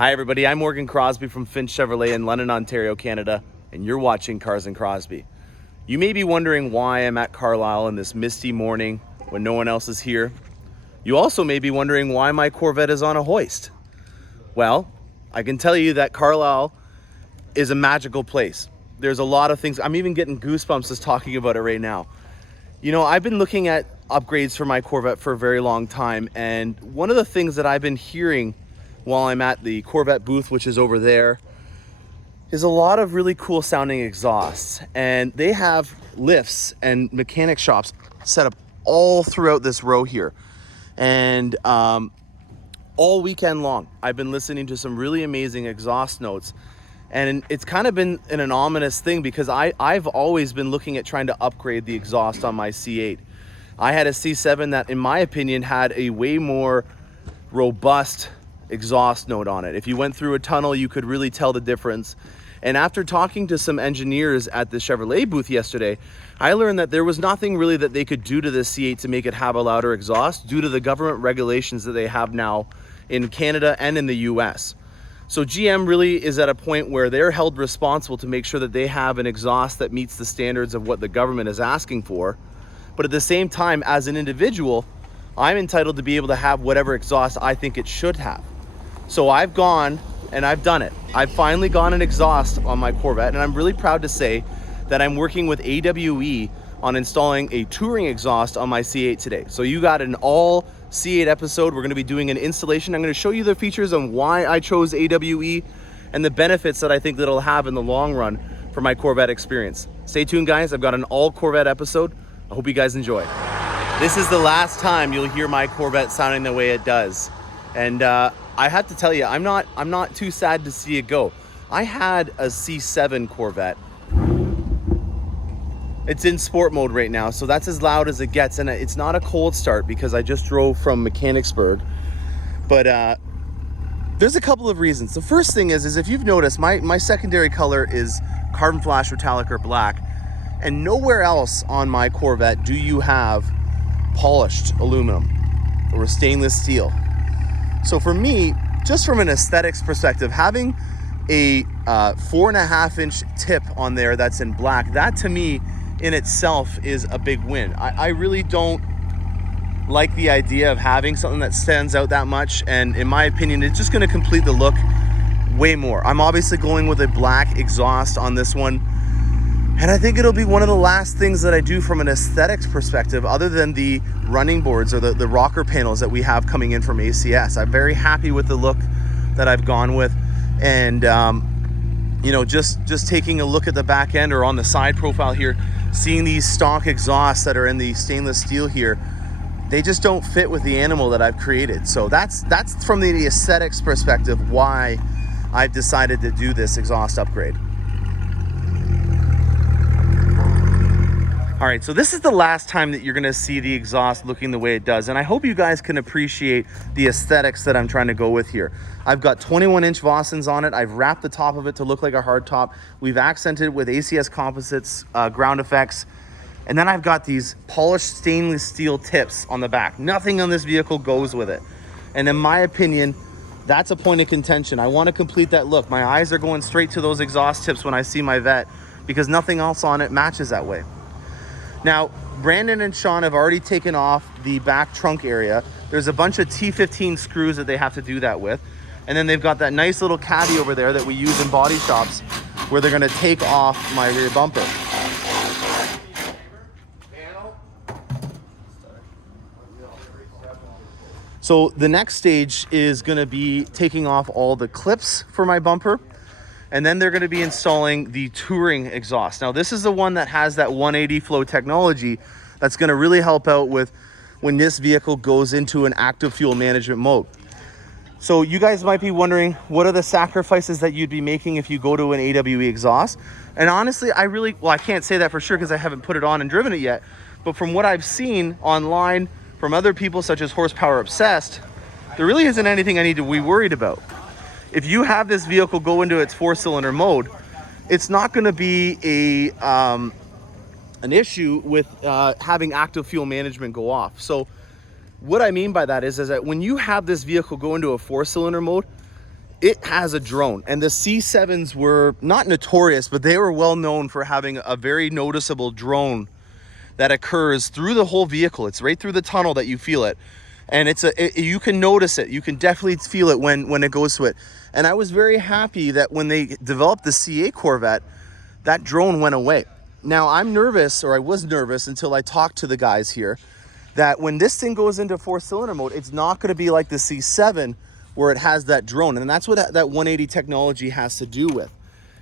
Hi everybody, I'm Morgan Crosbie from Finch Chevrolet in London, Ontario, Canada, and you're watching Cars and Crosbie. You may be wondering why I'm at Carlisle in this misty morning when no one else is here. You also may be wondering why my Corvette is on a hoist. Well, I can tell you that Carlisle is a magical place. There's a lot of things. I'm even getting goosebumps just talking about it right now. You know, I've been looking at upgrades for my Corvette for a very long time, and one of the things that I've been hearing while I'm at the Corvette booth, which is over there, is a lot of really cool sounding exhausts. And they have lifts and mechanic shops set up all throughout this row here. And all weekend long, I've been listening to some really amazing exhaust notes. And it's kind of been an ominous thing because I've always been looking at trying to upgrade the exhaust on my C8. I had a C7 that, in my opinion, had a way more robust exhaust note on it. If you went through a tunnel, you could really tell the difference. And after talking to some engineers at the Chevrolet booth yesterday, I learned that there was nothing really that they could do to the C8 to make it have a louder exhaust due to the government regulations that they have now in Canada and in the US. So GM really is at a point where they're held responsible to make sure that they have an exhaust that meets the standards of what the government is asking for. But at the same time, as an individual, I'm entitled to be able to have whatever exhaust I think it should have. So I've gone and I've done it. I've finally gone an exhaust on my Corvette, and I'm really proud to say that I'm working with AWE on installing a touring exhaust on my C8 today. So you got an all C8 episode. We're gonna be doing an installation. I'm gonna show you the features on why I chose AWE and the benefits that I think that it'll have in the long run for my Corvette experience. Stay tuned, guys. I've got an all Corvette episode. I hope you guys enjoy. This is the last time you'll hear my Corvette sounding the way it does. And I have to tell you, I'm not too sad to see it go. I had a C7 Corvette. It's in sport mode right now, so that's as loud as it gets, and it's not a cold start because I just drove from Mechanicsburg. But there's a couple of reasons. The first thing is if you've noticed, my secondary color is carbon flash metallic or black, and nowhere else on my Corvette do you have polished aluminum or stainless steel. So for me, just from an aesthetics perspective, having a 4.5-inch tip on there that's in black, that to me in itself is a big win. I really don't like the idea of having something that stands out that much, and in my opinion, it's just gonna complete the look way more. I'm obviously going with a black exhaust on this one, and I think it'll be one of the last things that I do from an aesthetics perspective, other than the running boards or the rocker panels that we have coming in from ACS. I'm very happy with the look that I've gone with. And, you know, just taking a look at the back end or on the side profile here, seeing these stock exhausts that are in the stainless steel here, they just don't fit with the animal that I've created. So that's from the aesthetics perspective why I've decided to do this exhaust upgrade. All right, so this is the last time that you're gonna see the exhaust looking the way it does, and I hope you guys can appreciate the aesthetics that I'm trying to go with here. I've got 21-inch Vossens on it. I've wrapped the top of it to look like a hard top. We've accented it with ACS Composites ground effects, and then I've got these polished stainless steel tips on the back. Nothing on this vehicle goes with it, and in my opinion, that's a point of contention. I want to complete that look. My eyes are going straight to those exhaust tips when I see my Vette because nothing else on it matches that way. Now, Brandon and Sean have already taken off the back trunk area. There's a bunch of T15 screws that they have to do that with. And then they've got that nice little caddy over there that we use in body shops where they're gonna take off my rear bumper. So the next stage is gonna be taking off all the clips for my bumper. And then they're going to be installing the touring exhaust. Now, this is the one that has that 180 flow technology that's going to really help out with when this vehicle goes into an active fuel management mode. So you guys might be wondering, what are the sacrifices that you'd be making if you go to an AWE exhaust? And honestly, I can't say that for sure because I haven't put it on and driven it yet. But from what I've seen online from other people such as Horsepower Obsessed, there really isn't anything I need to be worried about. If you have this vehicle go into its 4-cylinder mode, it's not going to be an issue with having active fuel management go off. So what I mean by that is that when you have this vehicle go into a 4-cylinder mode, it has a drone. And the C7s were not notorious, but they were well known for having a very noticeable drone that occurs through the whole vehicle. It's right through the tunnel that you feel it. And you can notice it. You can definitely feel it when it goes to it. And I was very happy that when they developed the C8 Corvette, that drone went away. Now I'm nervous, or I was nervous until I talked to the guys here, that when this thing goes into 4-cylinder mode, it's not going to be like the C7 where it has that drone. And that's what that 180 technology has to do with.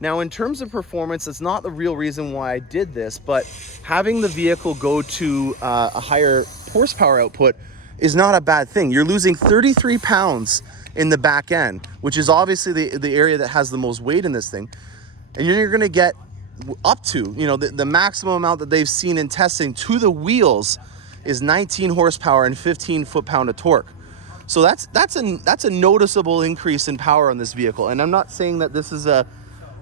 Now, in terms of performance, it's not the real reason why I did this, but having the vehicle go to a higher horsepower output is not a bad thing. You're losing 33 pounds in the back end, which is obviously the area that has the most weight in this thing. And you're going to get up to, you know, the maximum amount that they've seen in testing to the wheels is 19 horsepower and 15 foot-pound of torque. So that's a noticeable increase in power on this vehicle. And I'm not saying that this is a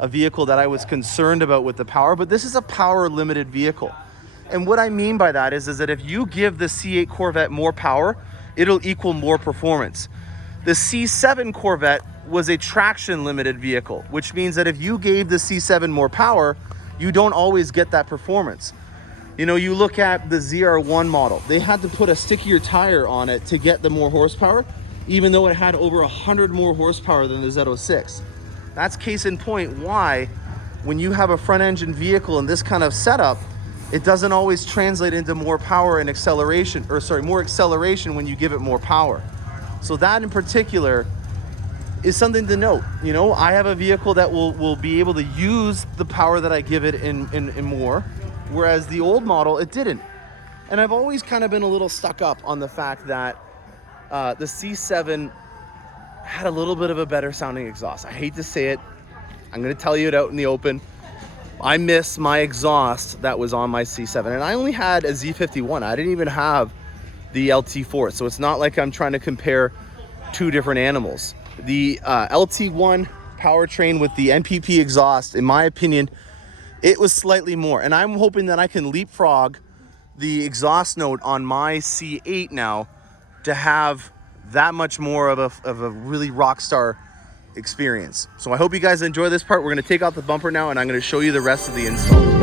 vehicle that I was concerned about with the power, but this is a power limited vehicle. And what I mean by that is that if you give the C8 Corvette more power, it'll equal more performance. The C7 Corvette was a traction limited vehicle, which means that if you gave the C7 more power, you don't always get that performance. You know, you look at the ZR1 model, they had to put a stickier tire on it to get the more horsepower, even though it had over 100 more horsepower than the Z06. That's case in point why when you have a front engine vehicle in this kind of setup, it doesn't always translate into more power and acceleration, or sorry, more acceleration when you give it more power. So that in particular is something to note. You know, I have a vehicle that will be able to use the power that I give it in more, whereas the old model, it didn't. And I've always kind of been a little stuck up on the fact that the C7 had a little bit of a better sounding exhaust. I hate to say it. I'm going to tell you it out in the open. I miss my exhaust that was on my C7. And I only had a Z51. I didn't even have the LT4. So it's not like I'm trying to compare two different animals. The LT1 powertrain with the NPP exhaust, in my opinion, it was slightly more. And I'm hoping that I can leapfrog the exhaust note on my C8 now to have that much more of a really rock star experience. So I hope you guys enjoy this part. We're going to take out the bumper now, and I'm going to show you the rest of the install.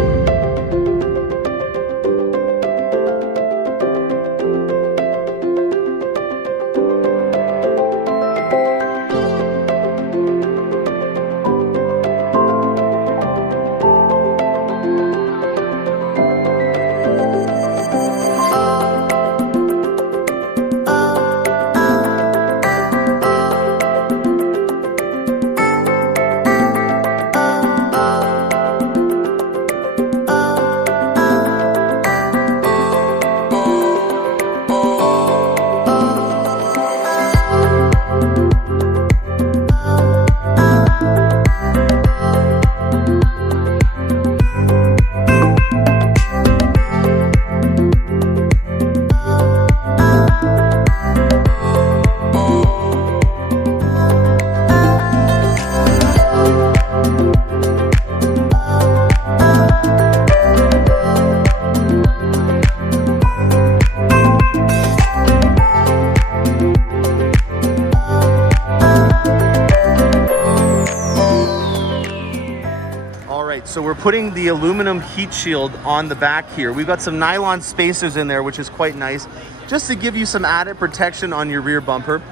So we're putting the aluminum heat shield on the back here. We've got some nylon spacers in there, which is quite nice, just to give you some added protection on your rear bumper.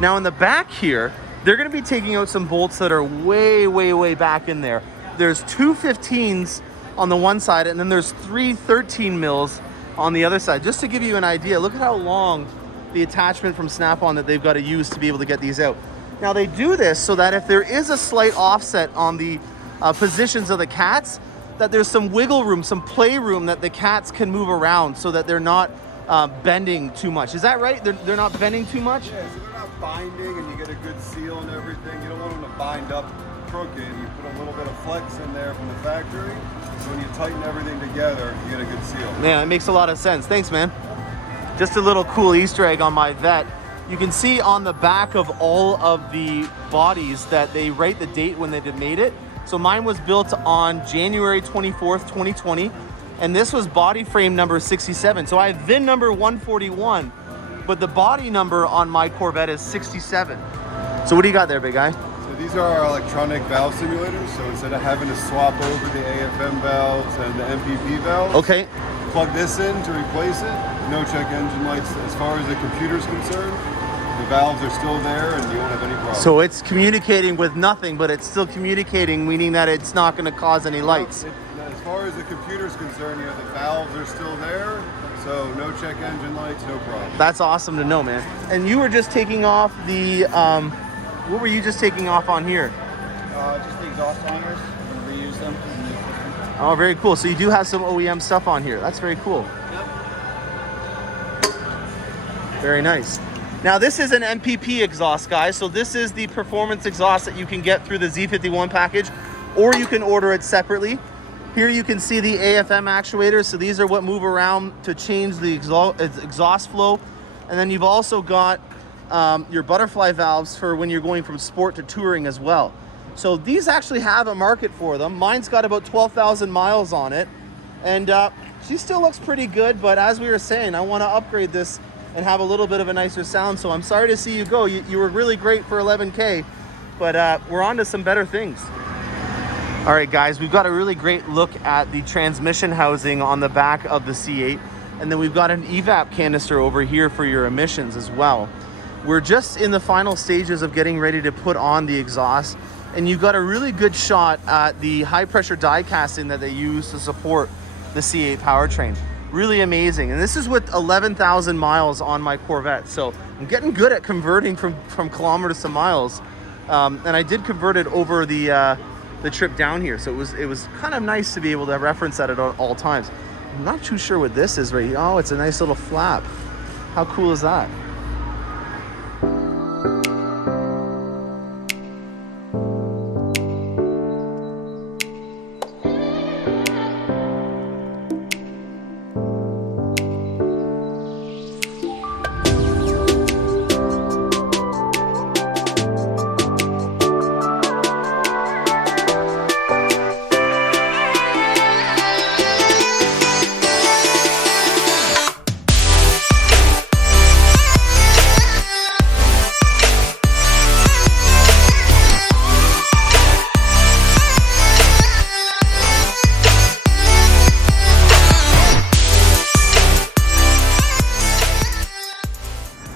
Now in the back here, they're gonna be taking out some bolts that are way, way, way back in there. There's two 15s on the one side, and then there's three 13 mils on the other side. Just to give you an idea, look at how long the attachment from Snap-on that they've got to use to be able to get these out. Now they do this so that if there is a slight offset on the positions of the cats, that there's some wiggle room, some play room that the cats can move around so that they're not bending too much. Is that right? They're not bending too much? Yeah, so they're not binding, and you get a good seal and everything. You don't want them to bind up crooked. You put a little bit of flex in there from the factory, so when you tighten everything together, you get a good seal. Yeah, that makes a lot of sense. Thanks, man. Just a little cool Easter egg on my Vette. You can see on the back of all of the bodies that they write the date when they made it. So mine was built on January 24th, 2020, and this was body frame number 67. So I have VIN number 141, but the body number on my Corvette is 67. So what do you got there, big guy? So these are our electronic valve simulators. So instead of having to swap over the AFM valves and the MPP valves, Okay. plug this in to replace it. No check engine lights. As far as the computer's concerned, the valves are still there and you won't have any problems. So it's communicating with nothing, but it's still communicating, meaning that it's not going to cause any lights. As far as the computer's concerned, you know, the valves are still there. So no check engine lights, no problem. That's awesome to know, man. And you were just taking off the, what were you just taking off on here? Just the exhaust hangers. I'm going to reuse them. Oh, very cool. So you do have some OEM stuff on here. That's very cool. Yep. Very nice. Now this is an MPP exhaust, guys. So this is the performance exhaust that you can get through the Z51 package, or you can order it separately. Here you can see the AFM actuators. So these are what move around to change the exhaust flow. And then you've also got your butterfly valves for when you're going from sport to touring as well. So these actually have a market for them. Mine's got about 12,000 miles on it. And she still looks pretty good, but as we were saying, I want to upgrade this and have a little bit of a nicer sound. So I'm sorry to see you go. You were really great for 11K, but we're on to some better things. All right, guys, we've got a really great look at the transmission housing on the back of the C8. And then we've got an evap canister over here for your emissions as well. We're just in the final stages of getting ready to put on the exhaust. And you've got a really good shot at the high pressure die casting that they use to support the C8 powertrain. Really amazing. And this is with 11,000 miles on my Corvette. So I'm getting good at converting from kilometers to miles. And I did convert it over the trip down here. So it was kind of nice to be able to reference that at all times. I'm not too sure what this is right here. Oh, it's a nice little flap. How cool is that?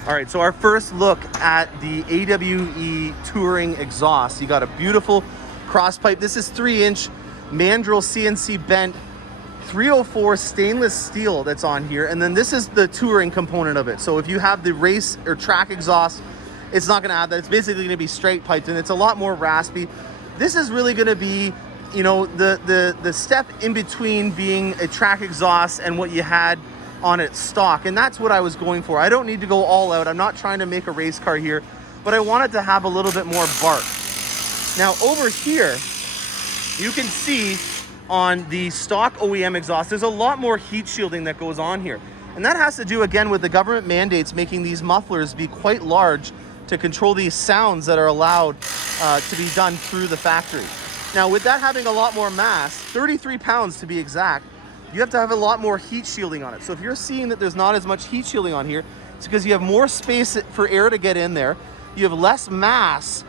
All right, so our first look at the AWE Touring exhaust. You got a beautiful cross pipe. This is 3-inch mandrel CNC bent 304 stainless steel that's on here. And then this is the touring component of it. So if you have the race or track exhaust, it's not gonna add that. It's basically gonna be straight piped and it's a lot more raspy. This is really gonna be, you know, the step in between being a track exhaust and what you had on its stock, and that's what I was going for. I don't need to go all out. I'm not trying to make a race car here, but I wanted to have a little bit more bark. Now over here, you can see on the stock OEM exhaust, there's a lot more heat shielding that goes on here. And that has to do again with the government mandates making these mufflers be quite large to control these sounds that are allowed to be done through the factory. Now with that having a lot more mass, 33 pounds to be exact, you have to have a lot more heat shielding on it. So if you're seeing that there's not as much heat shielding on here, it's because you have more space for air to get in there. You have less mass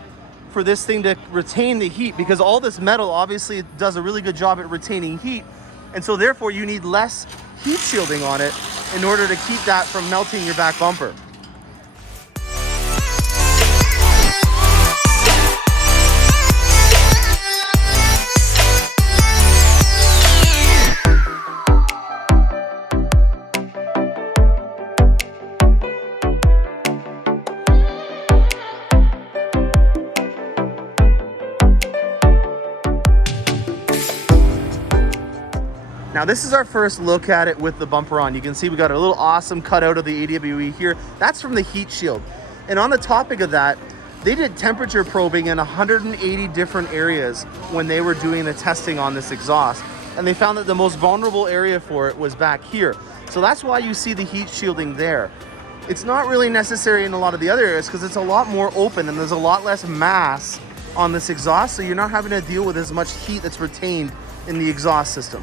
for this thing to retain the heat, because all this metal obviously does a really good job at retaining heat. And so therefore you need less heat shielding on it in order to keep that from melting your back bumper. Now this is our first look at it with the bumper on. You can see we got a little awesome cutout of the AWE here. That's from the heat shield. And on the topic of that, they did temperature probing in 180 different areas when they were doing the testing on this exhaust. And they found that the most vulnerable area for it was back here. So that's why you see the heat shielding there. It's not really necessary in a lot of the other areas because it's a lot more open and there's a lot less mass on this exhaust. So you're not having to deal with as much heat that's retained in the exhaust system.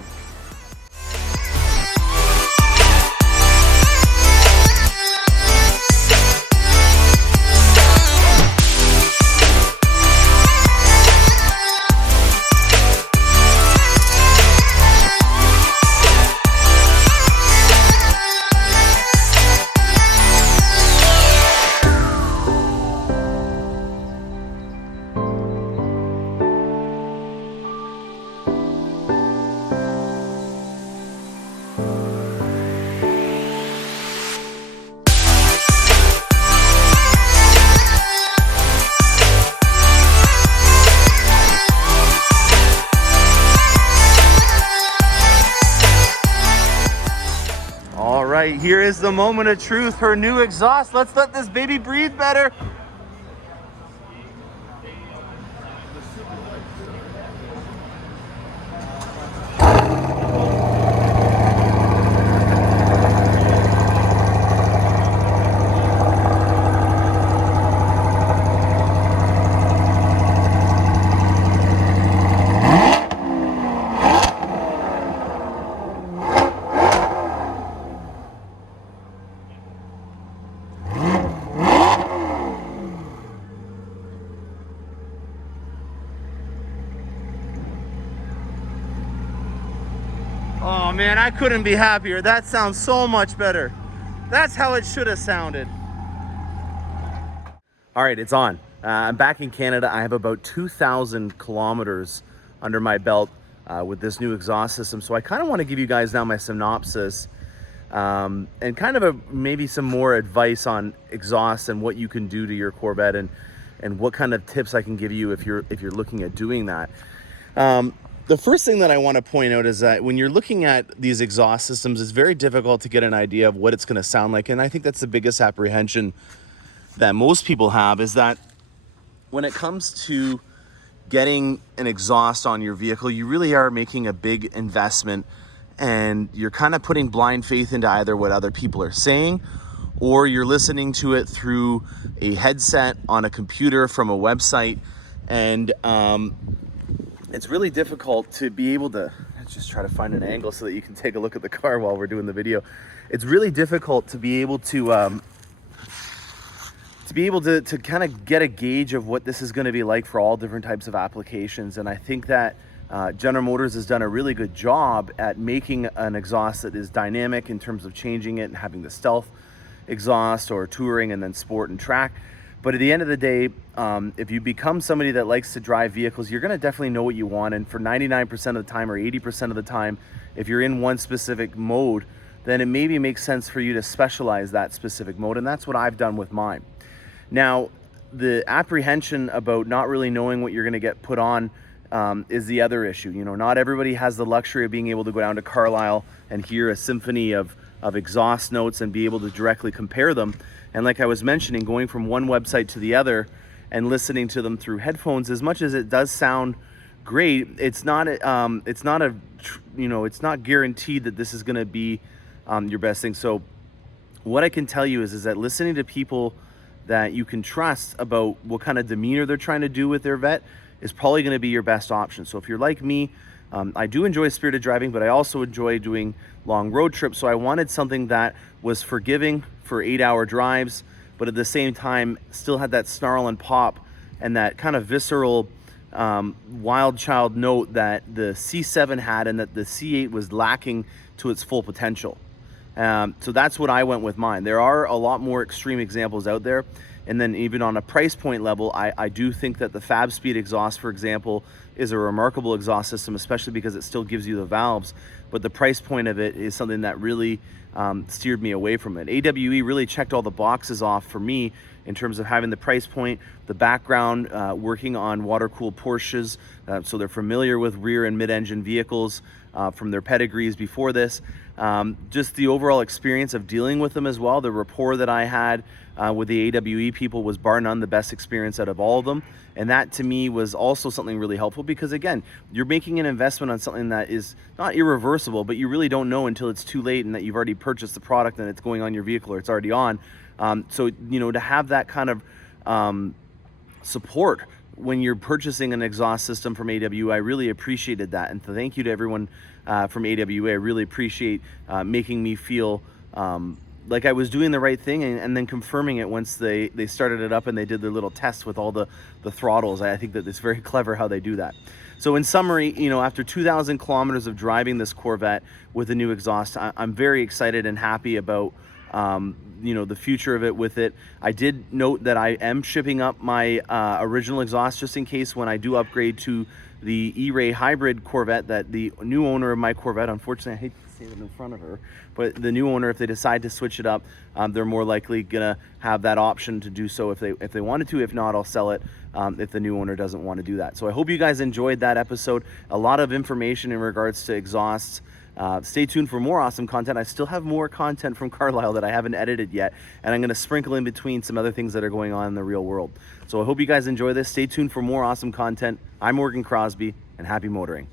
right, here is the moment of truth. Her new exhaust. Let's let this baby breathe better. Oh man, I couldn't be happier. That sounds so much better. That's how it should have sounded. All right, it's on. I'm back in Canada. I have about 2,000 kilometers under my belt with this new exhaust system. So I kind of want to give you guys now my synopsis and kind of maybe some more advice on exhaust and what you can do to your Corvette and what kind of tips I can give you if you're looking at doing that. The first thing that I want to point out is that when you're looking at these exhaust systems, it's very difficult to get an idea of what it's going to sound like. And I think that's the biggest apprehension that most people have, is that when it comes to getting an exhaust on your vehicle, you really are making a big investment, and you're kind of putting blind faith into either what other people are saying, or you're listening to it through a headset on a computer from a website. And it's really difficult to be able to, let's just try to find an angle so that you can take a look at the car while we're doing the video. It's really difficult to be able to kind of get a gauge of what this is going to be like for all different types of applications. And I think that General Motors has done a really good job at making an exhaust that is dynamic in terms of changing it and having the stealth exhaust or touring and then sport and track. But at the end of the day, if you become somebody that likes to drive vehicles, you're going to definitely know what you want. And for 99% of the time or 80% of the time, if you're in one specific mode, then it maybe makes sense for you to specialize that specific mode. And that's what I've done with mine. Now, the apprehension about not really knowing what you're going to get put on is the other issue. You know, not everybody has the luxury of being able to go down to Carlisle and hear a symphony of exhaust notes and be able to directly compare them. And like I was mentioning, going from one website to the other and listening to them through headphones, as much as it does sound great, it's not guaranteed that this is going to be your best thing. So what I can tell you is that listening to people that you can trust about what kind of demeanor they're trying to do with their vet is probably going to be your best option. So if you're like me, I do enjoy spirited driving, but I also enjoy doing long road trips. So I wanted something that was forgiving for 8-hour drives, but at the same time still had that snarl and pop and that kind of visceral wild child note that the C7 had and that the C8 was lacking to its full potential. So that's what I went with mine. There are a lot more extreme examples out there. And then even on a price point level, I do think that the Fab Speed exhaust, for example, is a remarkable exhaust system, especially because it still gives you the valves. But the price point of it is something that really steered me away from it. AWE really checked all the boxes off for me in terms of having the price point, the background, working on water-cooled Porsches, so they're familiar with rear and mid-engine vehicles from their pedigrees before this. Just the overall experience of dealing with them as well. The rapport that I had with the AWE people was bar none the best experience out of all of them. And that to me was also something really helpful because again, you're making an investment on something that is not irreversible, but you really don't know until it's too late and that you've already purchased the product and it's going on your vehicle or it's already on. So, you know, to have that kind of support when you're purchasing an exhaust system from AWE, I really appreciated that. And thank you to everyone from AWE. I really appreciate making me feel like I was doing the right thing and then confirming it once they started it up and they did their little test with all the throttles. I think that it's very clever how they do that. So in summary, you know, after 2,000 kilometers of driving this Corvette with a new exhaust, I'm very excited and happy about you know, the future of it with it. I did note that I am shipping up my original exhaust just in case when I do upgrade to the E-Ray hybrid Corvette that the new owner of my Corvette, unfortunately I hate to say that in front of her, but the new owner, if they decide to switch it up, they're more likely gonna have that option to do so if they wanted to. If not, I'll sell it if the new owner doesn't want to do that. So I hope you guys enjoyed that episode. A lot of information in regards to exhausts Stay tuned for more awesome content. I still have more content from Carlisle that I haven't edited yet, and I'm going to sprinkle in between some other things that are going on in the real world. So I hope you guys enjoy this. Stay tuned for more awesome content. I'm Morgan Crosby, and happy motoring.